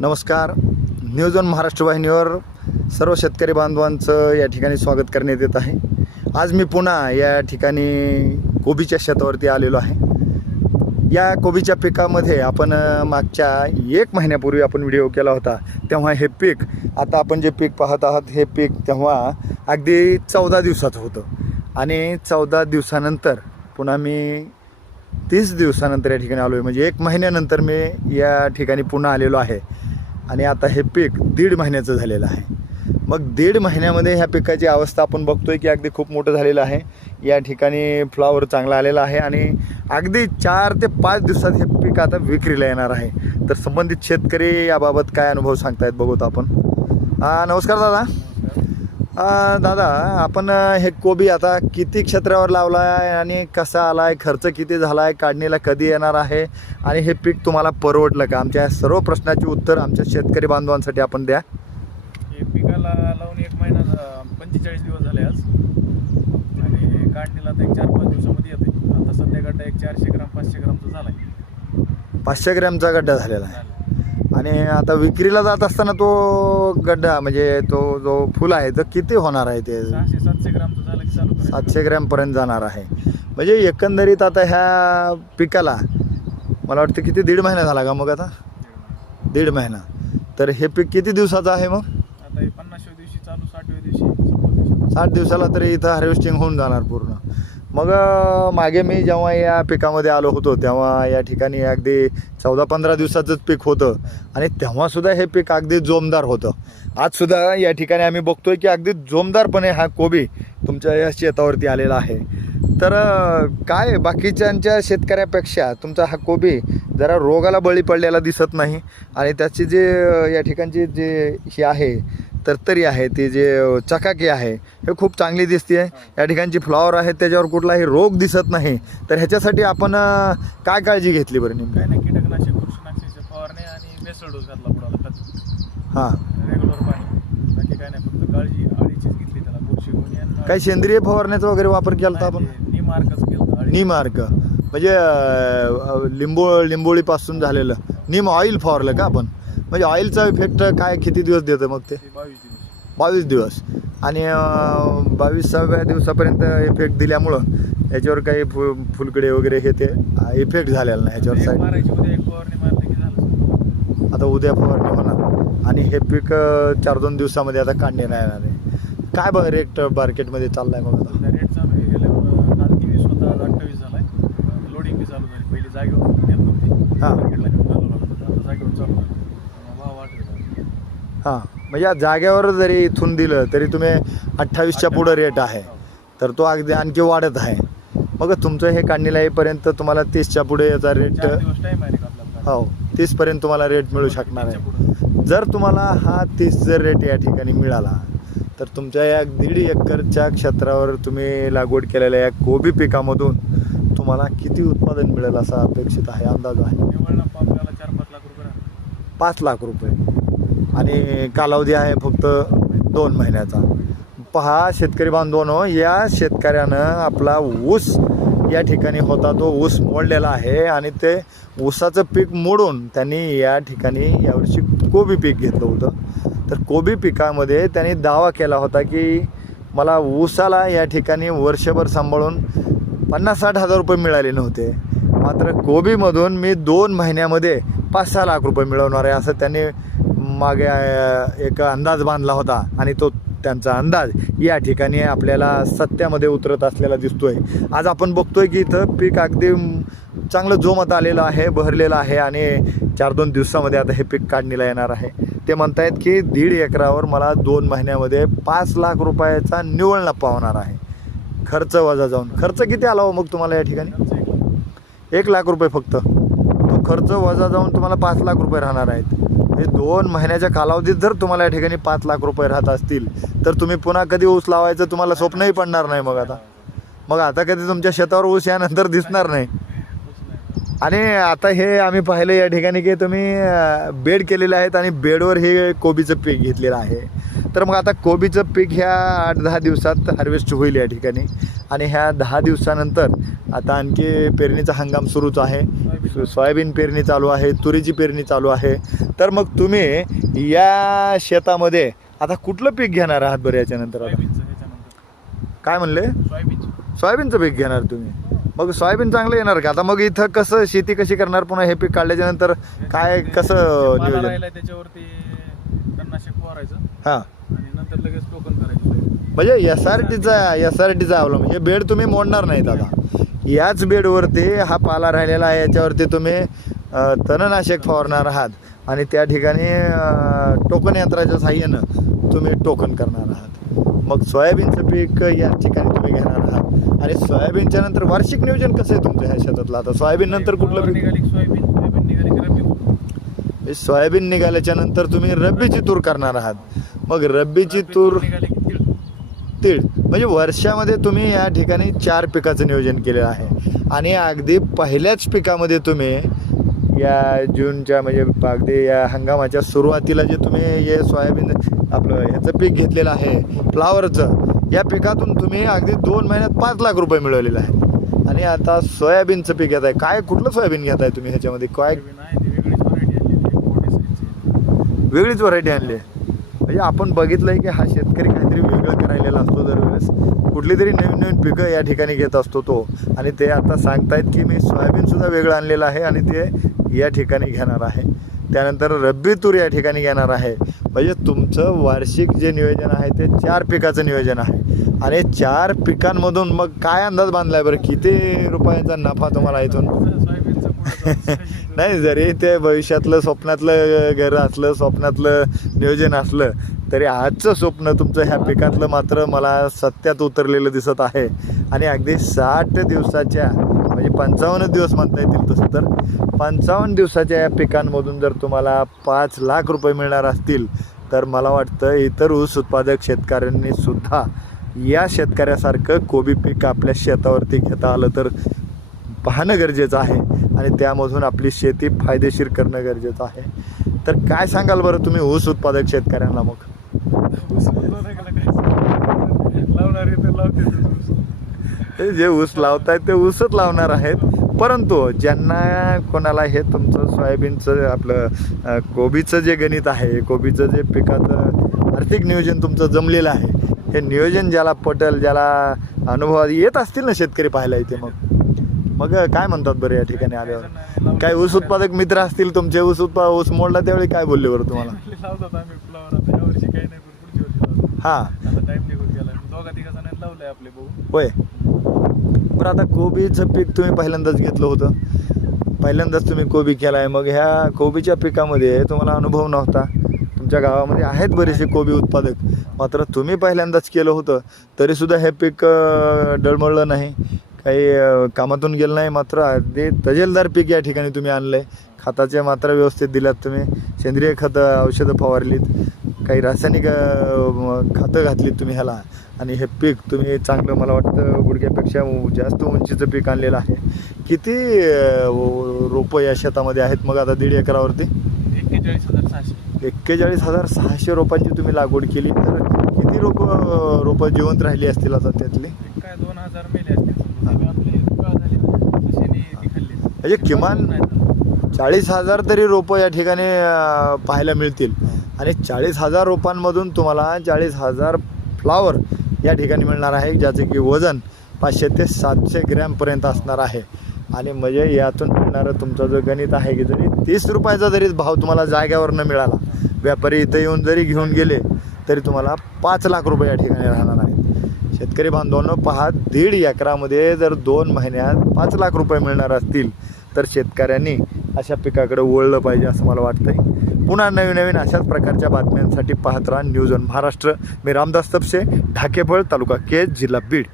नमस्कार. News on Maharashtra वाहिनीवर सर्व शेतकरी बांधवांचं या ठिकाणी स्वागत करण्यात येत आहे. आज मी पुन्हा या ठिकाणी कोबीच्या शेतावरती आलेलो आहे. या कोबीच्या पिकामध्ये आपण मागच्या एक महिन्यापूर्वी आपण व्हिडिओ केला होता तेव्हा हे पीक आता आपण जे पीक पाहत आहात हे पीक तेव्हा अगदी चौदा दिवसाचं होतं. आणि चौदा दिवसानंतर पुन्हा मी तीस दिवसानंतर या ठिकाणी आलो आहे म्हणजे एक महिन्यानंतर मी या ठिकाणी पुन्हा आलेलो आहे. आणि आता हे पीक दीड महिन्याचं झालेलं आहे. मग दीड महिन्यामध्ये ह्या पिकाची अवस्था आपण बघतोय की अगदी खूप मोठं झालेलं आहे. या ठिकाणी फ्लॉवर चांगला आलेला आहे आणि अगदी चार ते पाच दिवसात हे पीक आता विक्रीला येणार आहे. तर संबंधित शेतकरी याबाबत काय अनुभव सांगतायत बघूत आपण. नमस्कार दादा. दादा आपण हे कोबी आता किती क्षेत्रावर लावला आहे आणि कसा आला आहे खर्च किती झाला आहे काढणीला कधी येणार आहे? आणि हे पीक तुम्हाला परवडलं का? आमच्या या सर्व प्रश्नाची उत्तर आमच्या शेतकरी बांधवांसाठी आपण द्या. हे पिकाला लावून एक महिना पंचेचाळीस दिवस झाले आज. आणि काढणीला तर एक चार पाच दिवसामध्ये येते आता सध्या गड्डा एक चारशे ग्राम पाचशे ग्रामचा झाला आहे पाचशे ग्रॅमचा गड्डा झालेला आहे. आणि आता विक्रीला जात असताना तो गड्डा म्हणजे तो जो फुल आहे तो किती होणार आहे ते? सातशे ग्रामचं झालं की चालू करायचं. सातशे ग्रॅमपर्यंत जाणार आहे. म्हणजे एकंदरीत आता ह्या पिकाला मला वाटतं किती दीड महिना झाला का मग आता? दीड महिना. तर हे पीक किती दिवसाचं आहे मग? आता पन्नासव्या दिवशी चालू साठव्या दिवशी. साठ दिवसाला तरी इथं हार्वेस्टिंग होऊन जाणार पूर्ण. मग मागे मी जेव्हा या पिकामध्ये आलो होतो तेव्हा या ठिकाणी अगदी चौदा पंधरा दिवसाचंच पीक होतं. आणि तेव्हासुद्धा हे पीक अगदी जोमदार होतं. आजसुद्धा या ठिकाणी आम्ही बघतोय की अगदी जोमदारपणे हा कोबी तुमच्या या शेतावरती आलेला आहे. तर काय बाकीच्यांच्या शेतकऱ्यापेक्षा तुमचा हा कोबी जरा रोगाला बळी पडलेला दिसत नाही. आणि त्याची जे या ठिकाणची जे हे आहे तरतरी आहे ती जे चकाकी आहे हे खूप चांगली दिसते या ठिकाणची फ्लॉवर आहेत त्याच्यावर कुठलाही रोग दिसत नाही. तर ह्याच्यासाठी आपण काय काळजी घेतली बरं नेमकं? काय नाही कीटकनाशक फवारणे आणि बेसल डोस घातला बुडाला खत हां. रेग्युलर पाणी. बाकी काय नाही फक्त काळजी घेतली त्याला बुरशी आणि सेंद्रिय फवारण्याचा वगैरे वापर केला होता आपण? निमार्कच केलं निमार्क म्हणजे लिंबो लिंबोळीपासून झालेलं. निम ऑइल फवारलं का आपण? म्हणजे ऑइलचा इफेक्ट काय किती दिवस देतं मग ते? बावीस दिवस. बावीस दिवस. आणि बावीसाव्या दिवसापर्यंत इफेक्ट दिल्यामुळं याच्यावर काही फु फुलकडे वगैरे हे ते इफेक्ट झालेला नाही याच्यावर साईड आता उद्या फवारणी होणार. आणि हे पीक चार दोन दिवसामध्ये आता काढण्यात येणार आहे. काय बघ रेट मार्केटमध्ये चाललाय मग आता? रेट चालू आहे गेल्या काल तेवीस होता आज अठ्ठावीस झालाय लोडिंग बी चालू झाली पहिली जागेवर येत नव्हती हा. मार्केटला घेऊन घालावं लागत होतं. आता जागेवर चालू झालं त्यामुळे भाव वाढले हां म्हणजे या जागेवर जरी इथून दिलं तरी तुम्ही अठ्ठावीसच्या पुढं रेट आहे. तर तो अगदी आणखी वाढत आहे. मग तुमचं हे काढणीला येईपर्यंत तुम्हाला तीसच्या पुढे याचा रेट चार दिवस टाइम आहे रे का आपल्याला हो तीसपर्यंत तुम्हाला रेट मिळू शकणार आहे. जर तुम्हाला हा तीस जर रेट या ठिकाणी मिळाला तर तुमच्या या दीड एकरच्या क्षेत्रावर तुम्ही लागवड केलेल्या या कोबी पिकामधून तुम्हाला किती उत्पादन मिळेल असा अपेक्षित आहे अंदाज आहे? निव्वळ नफा आपल्याला चार पाच लाख रुपये. राहणार. पाच लाख रुपये. आणि कालावधी आहे फक्त दोन महिन्याचा. पहा शेतकरी बांधवांनो या शेतकऱ्यानं आपला ऊस या ठिकाणी होता तो ऊस मोडलेला आहे आणि ते ऊसाचं पीक मोडून त्यांनी या ठिकाणी यावर्षी कोबी पीक घेतलं होतं. तर कोबी पिकामध्ये त्यांनी दावा केला होता की मला ऊसाला या ठिकाणी वर्षभर सांभाळून पन्नास साठ हजार रुपये मिळाले नव्हते. मात्र कोबीमधून मी दोन महिन्यामध्ये पाच सहा लाख रुपये मिळवणार आहे असं त्यांनी मागे एक अंदाज बांधला होता आणि तो त्यांचा अंदाज या ठिकाणी आपल्याला सत्यामध्ये उतरत असलेला दिसतोय. आज आपण बघतोय की इथं पीक अगदी चांगलं जोमत आलेलं आहे बहरलेलं आहे आणि चार दोन दिवसामध्ये आता हे पीक काढणीला येणार आहे. ते म्हणतायत की दीड एकरावर मला दोन महिन्यामध्ये पाच लाख रुपयाचा निव्वळ नफा होणार आहे. खर्च वजा जाऊन. खर्च किती आला हो मग तुम्हाला या ठिकाणी. एक लाख रुपये फक्त. तो खर्च वजा जाऊन तुम्हाला पाच लाख रुपये राहणार आहेत. हे दोन महिन्याच्या कालावधीत जर तुम्हाला या ठिकाणी पाच लाख रुपये राहत असतील तर तुम्ही पुन्हा कधी ऊस लावायचं तुम्हाला स्वप्नही पडणार नाही मग आता. मग आता कधी तुमच्या शेतावर ऊस यानंतर दिसणार नाही. आणि आता हे आम्ही पाहिलं या ठिकाणी की तुम्ही बेड केलेले आहेत आणि बेडवर हे कोबीचं पीक घेतलेलं आहे. तर मग आता कोबीचं पीक ह्या आठ दहा दिवसात हार्वेस्ट होईल या ठिकाणी. आणि ह्या दहा दिवसानंतर आता आणखी पेरणीचा हंगाम सुरूच आहे. सोयाबीन पेरणी चालू आहे तुरीची पेरणी चालू आहे. तर मग तुम्ही या शेतामध्ये आता कुठलं पीक घेणार आहात बरं याच्यानंतर आता? काय म्हणले? सोयाबीनचं. पीक घेणार तुम्ही. मग सोयाबीन चांगलं येणार का? आता मग इथं कसं शेती कशी करणार पुन्हा हे पीक काढल्याच्या नंतर काय कसं नियोजन? त्याच्यावरती हां. लगेच टोकन करायचं. म्हणजे एस आर टीचा एस आर टीचा अवलंब. हे बेड तुम्ही मोडणार नाहीत आता याच बेडवरती हा पाला राहिलेला आहे. याच्यावरती तुम्ही अ, तणनाशक फवारणार आहात. आणि त्या ठिकाणी अ, टोकन यंत्राच्या साह्यानं तुम्ही टोकन करणार आहात. मग सोयाबीनचं पीक या ठिकाणी तुम्ही घेणार आहात. आणि सोयाबीनच्या नंतर वार्षिक नियोजन कसं आहे तुमच्या ह्या शेतातलं? आता सोयाबीन नंतर कुठलं पीक? निघाली की सोयाबीन सोयाबीन निघाली की रब्बी सोयाबीन निघाल्याच्या नंतर तुम्ही रब्बीची तूर करणार आहात. मग रब्बीची रब्बी तूर तीळ. म्हणजे वर्षामध्ये तुम्ही या ठिकाणी चार पिकाचं नियोजन केलेलं आहे. आणि अगदी पहिल्याच पिकामध्ये तुम्ही या जूनच्या म्हणजे अगदी या हंगामाच्या सुरुवातीला जे तुम्ही हे सोयाबीन आपलं ह्याचं पीक घेतलेलं आहे फ्लावरचं या पिकातून तुम्ही अगदी दोन महिन्यात पाच लाख रुपये मिळवलेले आहे आणि आता सोयाबीनचं पीक घेत आहे काय कुठलं सोयाबीन घेत आहे तुम्ही ह्याच्यामध्ये? काय? वेगळीच व्हरायटी आणली आहे. म्हणजे आपण बघितलंय की हा शेतकरी काहीतरी वेगळं करायलेला असतो दरवेळेस. कुठली तरी नवीन नवीन पिकं या ठिकाणी घेत असतो तो. आणि ते आता सांगतायत की मी सोयाबीनसुद्धा वेगळं आणलेलं आहे आणि ते या ठिकाणी घेणार आहे. त्यानंतर रब्बी तूर या ठिकाणी घेणार आहे. म्हणजे तुमचं वार्षिक जे नियोजन आहे ते चार पिकाचं नियोजन आहे. आणि चार पिकांमधून मग काय अंदाज बांधलाय बरं? किती रुपयाचा नफा तुम्हाला इथून? नाही जरी ते भविष्यातलं स्वप्नातलं घर असलं स्वप्नातलं नियोजन असलं तरी आजचं स्वप्न तुमचं ह्या पिकातलं मात्र मला सत्यात उतरलेलं दिसत आहे. आणि अगदी साठ दिवसाच्या म्हणजे पंचावन्न दिवस म्हणता येतील तसं तर पंचावन्न दिवसाच्या या पिकांमधून जर तुम्हाला पाच लाख रुपये मिळणार असतील तर मला वाटतं इतर ऊस उत्पादक शेतकऱ्यांनी सुद्धा या शेतकऱ्यासारखं कोबी पीक आपल्या शेतावरती घेता आलं तर पाहणं गरजेचं आहे आणि त्यामधून आपली शेती फायदेशीर करणं गरजेचं आहे. तर काय सांगाल बरं तुम्ही ऊस उत्पादक शेतकऱ्यांना मग? हे जे ऊस लावतायत ते ऊसच लावणार आहेत. परंतु ज्यांना कोणाला हे तुमचं सोयाबीनचं आपलं कोबीचं जे गणित आहे कोबीचं जे पिकाचं आर्थिक नियोजन तुमचं जमलेलं आहे हे नियोजन ज्याला पटेल ज्याला अनुभव येत असतील ना शेतकरी पाहायला इथे मग? मग काय म्हणतात बरं या ठिकाणी आल्यावर? काय ऊस उत्पादक मित्र असतील तुमचे ऊस उत्पा ऊस मोडला त्यावेळी काय बोलले बरं तुम्हाला? लावतात आम्ही फ्लावर आता यावर्षी काही नाही पण पुढच्या वर्षी लावतो. हां. आता टाइम निघून गेला. दोघा तिघा जणांनी लावलंय आपले भाऊ. होय. बरं आता कोबीचं पीक तुम्ही पहिल्यांदाच घेतलं होतं. पहिल्यांदाच तुम्ही कोबी केला आहे मग ह्या कोबीच्या पिकामध्ये तुम्हाला अनुभव नव्हता. तुमच्या गावामध्ये आहेत बरेचसे कोबी उत्पादक. मात्र तुम्ही पहिल्यांदाच केलं होतं. तरीसुद्धा हे पीक डळमळलं नाही. काही कामातून गेलं नाही मात्र अगदी तजेलदार पीक या ठिकाणी तुम्ही आणलं आहे खताच्या मात्रा व्यवस्थित दिल्यात तुम्ही. सेंद्रिय खतं औषधं फवारलीत. काही रासायनिक खतं घातलीत तुम्ही ह्याला. आणि हे पीक तुम्ही चांगलं मला वाटतं गुडघ्यापेक्षा जास्त उंचीचं पीक आणलेलं आहे. किती रोपं या शेतामध्ये आहेत मग आता दीड एकरावरती? एक्केचाळीस हजार सहाशे. एक्केचाळीस हजार सहाशे रोपांची तुम्ही लागवड केली. तर किती रोप रोपं जिवंत राहिली असतील आता त्यातली? काय दोन हजार मेले असतील समजा. आपली दुकाळ झाली ना, तशी ती खाल्ली म्हणजे किमान चाळीस हजार तरी रोपं या ठिकाणी पाहायला मिळतील. आणि चाळीस हजार रोपांमधून तुम्हाला चाळीस हजार फ्लावर या ठिकाणी मिळणार आहे ज्याचे की वजन पाचशे ते सातशे ग्रॅमपर्यंत असणार आहे. आणि म्हणजे यातून मिळणारं तुमचं जो गणित आहे की जरी तीस रुपयाचा जरी भाव तुम्हाला जाग्यावर न मिळाला व्यापारी इथं येऊन जरी घेऊन गेले तरी तुम्हाला पाच लाख रुपये या ठिकाणी राहणार आहेत. शेतकरी बांधवांनो पहा दीड एकरामध्ये जर दोन महिन्यात पाच लाख रुपये मिळणार असतील तर शेतकऱ्यांनी अशा पिकाकडे वळलं पाहिजे असं मला वाटतंय. पुन्हा नवीन नवीन अशाच प्रकारच्या बातम्यांसाठी पाहत राहा न्यूज ऑन महाराष्ट्र. मी रामदास तपसे ढाकेफळ तालुका केज जिल्हा बीड.